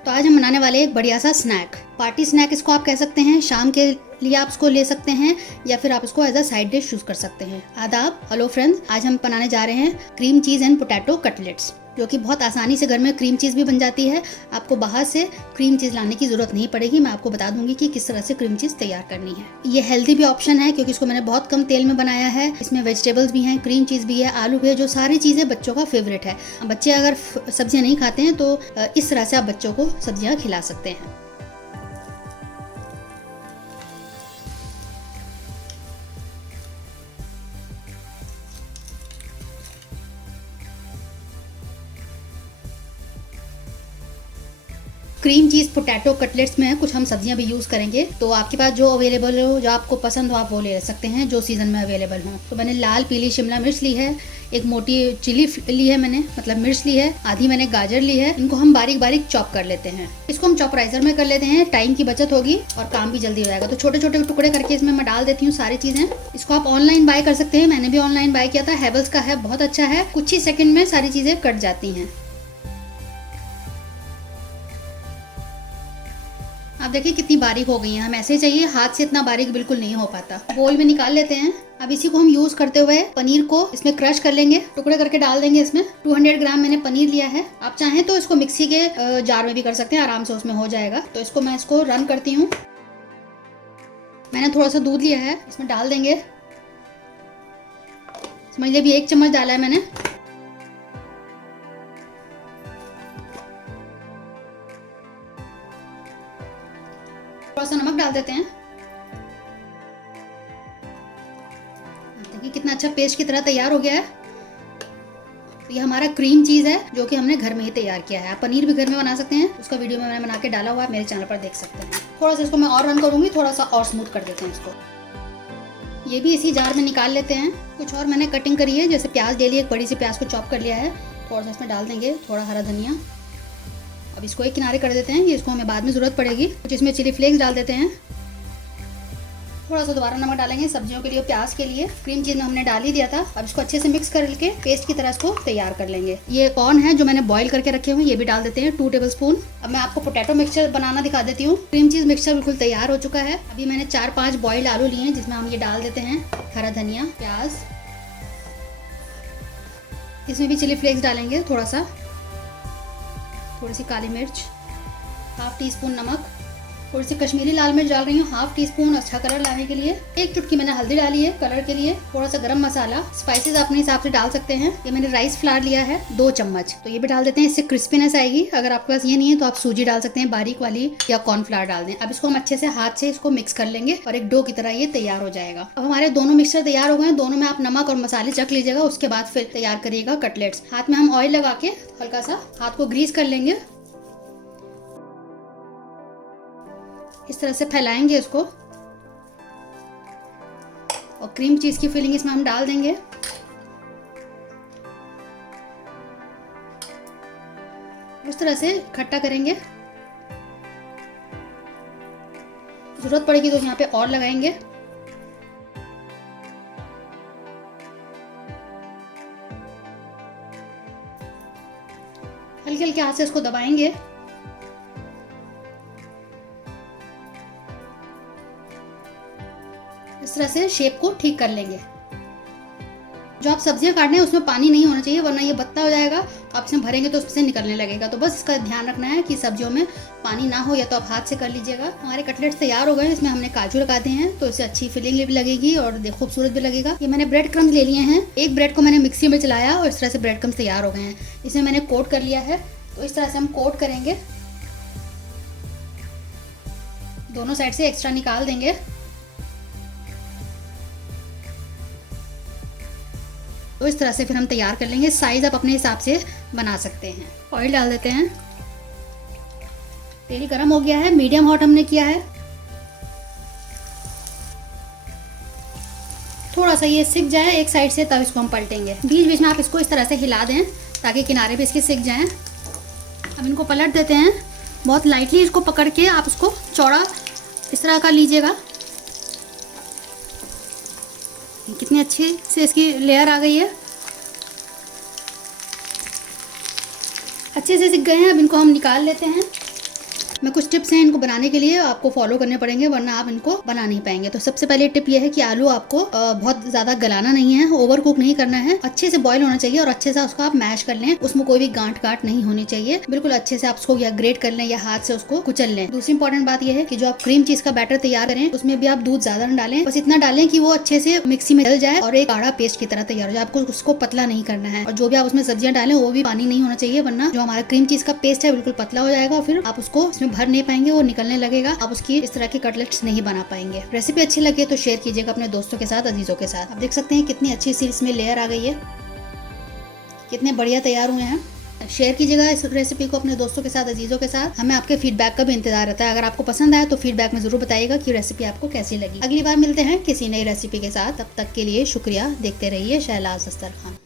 तो आज हम बनाने वाले हैं एक बढ़िया सा स्नैक, पार्टी स्नैक इसको आप कह सकते हैं। शाम के लिए आप इसको ले सकते हैं या फिर आप इसको as a side dish use कर सकते हैं। आदाब, हेलो फ्रेंड्स, आज हम बनाने जा रहे हैं cream cheese and potato cutlets, जो कि बहुत आसानी से घर में क्रीम चीज भी बन जाती है। आपको बाहर से क्रीम चीज लाने की जरूरत नहीं पड़ेगी। मैं आपको बता दूंगी कि किस तरह से क्रीम चीज तैयार करनी है। ये हेल्दी भी ऑप्शन है क्योंकि इसको मैंने बहुत कम तेल में बनाया है। इसमें वेजिटेबल्स भी हैं, क्रीम चीज भी है, आलू भी है, जो सारी चीजें बच्चों का फेवरेट है। बच्चे अगर सब्जियां नहीं खाते हैं तो इस तरह से आप बच्चों को सब्जियां खिला सकते हैं। क्रीम चीज़ पोटैटो कटलेट्स में कुछ हम सब्जियां भी यूज़ करेंगे। तो आपके पास जो अवेलेबल हो, जो आपको पसंद हो, आप वो ले सकते हैं, जो सीज़न में अवेलेबल हो। तो मैंने लाल पीली शिमला मिर्च ली है, एक मोटी चिली ली है मैंने, मतलब मिर्च ली है, आधी मैंने गाजर ली है। इनको हम बारीक बारीक चॉप कर लेते हैं। इसको हम चॉपराइजर में कर लेते हैं, टाइम की बचत होगी और काम भी जल्दी हो जाएगा। तो छोटे छोटे टुकड़े करके इसमें मैं डाल देती हूँ सारी चीज़ें। इसको आप ऑनलाइन बाय कर सकते हैं, मैंने भी ऑनलाइन बाय किया था, हेवल्स का है, बहुत अच्छा है। कुछ ही सेकंड में सारी चीज़ें कट जाती हैं। आप देखिए कितनी बारीक हो गई हैं। हम ऐसे चाहिए, हाथ से इतना बारीक बिल्कुल नहीं हो पाता। बोल में निकाल लेते हैं। अब इसी को हम यूज करते हुए पनीर को इसमें क्रश कर लेंगे, टुकड़े करके डाल देंगे। इसमें 200 ग्राम मैंने पनीर लिया है। आप चाहें तो इसको मिक्सी के जार में भी कर सकते हैं, आराम से उसमें हो जाएगा। तो इसको मैं रन करती हूँ। मैंने थोड़ा सा दूध लिया है, इसमें डाल देंगे। समझ लीजिए 1 चम्मच डाला है मैंने। थोड़ा सा नमक डाल देते हैं। देखिए कितना अच्छा पेस्ट की तरह तैयार हो गया है। तो ये हमारा क्रीम चीज है जो कि हमने घर में ही तैयार किया है। आप पनीर भी घर में बना सकते हैं, उसका वीडियो में मैंने बना के डाला हुआ है, मेरे चैनल पर देख सकते हैं। थोड़ा सा इसको मैं और रन करूंगी, थोड़ा सा और स्मूथ कर देते हैं इसको। ये भी इसी जार में निकाल लेते हैं। कुछ और मैंने कटिंग करी है, जैसे प्याज ले ली, एक बड़ी सी प्याज को चॉप कर लिया है, थोड़ा सा इसमें डाल देंगे, थोड़ा हरा धनिया। अब इसको एक किनारे कर देते हैं, ये इसको हमें बाद में ज़रूरत पड़ेगी। कुछ इसमें चिली फ्लेक्स डाल देते हैं, थोड़ा सा दोबारा नमक डालेंगे सब्जियों के लिए, प्याज के लिए। क्रीम चीज़ में हमने डाल ही दिया था। अब इसको अच्छे से मिक्स करके पेस्ट की तरह इसको तैयार कर लेंगे। ये कॉर्न है जो मैंने बॉईल करके रखे हुए हैं, ये भी डाल देते हैं 2 टेबलस्पून। अब मैं आपको पोटैटो मिक्सचर बनाना दिखा देती हूँ। क्रीम चीज़ मिक्सचर बिल्कुल तैयार हो चुका है। अभी मैंने 4-5 बॉइल्ड आलू लिए हैं, जिसमें हम ये डाल देते हैं, हरा धनिया, प्याज। इसमें भी चिली फ्लेक्स डालेंगे, थोड़ा सा, थोड़ी सी काली मिर्च, हाफ टी स्पून नमक, थोड़ी सी कश्मीरी लाल मिर्च डाल रही हूँ, हाफ टी स्पून, अच्छा कलर लाने के लिए। 1 चुटकी मैंने हल्दी डाली है कलर के लिए, थोड़ा सा गरम मसाला। स्पाइसेस अपने हिसाब से डाल सकते हैं। ये मैंने राइस फ्लावर लिया है 2 चम्मच, तो ये भी डाल देते हैं, इससे क्रिस्पीनेस आएगी। अगर आपके पास ये नहीं है तो आप सूजी डाल सकते हैं बारीक वाली, या कॉर्नफ्लावर डाल दें। अब इसको हम अच्छे से हाथ से इसको मिक्स कर लेंगे और एक डो की तरह ये तैयार हो जाएगा। अब हमारे दोनों मिक्सचर तैयार हो गए हैं। दोनों में आप नमक और मसाले चख लीजिएगा, उसके बाद फिर तैयार करिएगा कटलेट्स। हाथ में हम ऑयल लगा के हल्का सा हाथ को ग्रीस कर लेंगे, इस तरह से फैलाएंगे इसको और क्रीम चीज की फिलिंग इसमें हम डाल देंगे। उस तरह से इकट्ठा करेंगे। जरूरत पड़ेगी तो यहाँ पे और लगाएंगे। हल्के हल्के हाथ से इसको दबाएंगे। इस तरह से शेप को ठीक कर लेंगे। जो आप सब्जियां काट रहे हैं उसमें पानी नहीं होना चाहिए, वरना ये बत्ता हो जाएगा। आप इसमें भरेंगे तो उससे निकलने लगेगा। तो बस इसका ध्यान रखना है कि सब्जियों में पानी ना हो, या तो आप हाथ से कर लीजिएगा। हमारे कटलेट्स तैयार हो गए। इसमें हमने काजू लगा दिए हैं, तो इससे अच्छी फिलिंग भी लगेगी और खूबसूरत भी लगेगा। ये मैंने ब्रेड क्रम्स ले लिए हैं। एक ब्रेड को मैंने मिक्सी में चलाया और इस तरह से ब्रेड क्रम्स तैयार हो गए हैं। इसमें मैंने कोट कर लिया है, तो इस तरह से हम कोट करेंगे। दोनों साइड से एक्स्ट्रा निकाल देंगे। तो इस तरह से फिर हम तैयार कर लेंगे। साइज आप अपने हिसाब से बना सकते हैं। ऑयल डाल देते हैं। तेल गरम हो गया है, मीडियम हॉट हमने किया है। थोड़ा सा ये सिक जाए एक साइड से, तब इसको हम पलटेंगे। बीच बीच में आप इसको इस तरह से हिला दें ताकि किनारे भी इसके सिक जाएं। अब इनको पलट देते हैं। बहुत लाइटली इसको पकड़ के आप इसको चौड़ा इस तरह का लीजिएगा। कितनी अच्छी से इसकी लेयर आ गई है, अच्छे से सिक गए हैं। अब इनको हम निकाल लेते हैं। मैं कुछ टिप्स हैं इनको बनाने के लिए, आपको फॉलो करने पड़ेंगे वरना आप इनको बना नहीं पाएंगे। तो सबसे पहले टिप ये है कि आलू आपको बहुत ज्यादा गलाना नहीं है, ओवर कुक नहीं करना है, अच्छे से बॉईल होना चाहिए और अच्छे से उसको आप मैश कर लें, उसमें कोई भी गांठ नहीं होनी चाहिए, बिल्कुल अच्छे से आप उसको या ग्रेट कर लें या हाथ से उसको कुचल लें। दूसरी इंपॉर्टेंट बात यह है कि जो आप क्रीम चीज का बैटर तैयार करें उसमें भी आप दूध ज्यादा न डालें, बस इतना डालें कि वो अच्छे से मिक्सी में डल जाए और एक गाढ़ा पेस्ट की तरह तैयार हो जाए। आपको उसको पतला नहीं करना है और जो भी आप उसमें सब्जियां डालें वो भी पानी नहीं होना चाहिए, वरना जो हमारा क्रीम चीज का पेस्ट है बिल्कुल पतला हो जाएगा और फिर आप उसको इसमें भर नहीं पाएंगे, वो निकलने लगेगा, आप उसकी इस तरह के कटलेट्स नहीं बना पाएंगे। रेसिपी अच्छी लगे तो शेयर कीजिएगा अपने दोस्तों के साथ, अजीजों के साथ। आप देख सकते हैं कितनी अच्छी सी इसमें लेयर आ गई है, कितने बढ़िया तैयार हुए हैं। शेयर कीजिएगा इस रेसिपी को अपने दोस्तों के साथ, अजीजों के साथ। हमें आपके फीडबैक का भी इंतजार रहता है। अगर आपको पसंद आया तो फीडबैक में जरूर बताइएगा कि रेसिपी आपको कैसी लगी। अगली बार मिलते हैं किसी नई रेसिपी के साथ, तब तक के लिए शुक्रिया। देखते रहिए शहलाज दस्तरखान।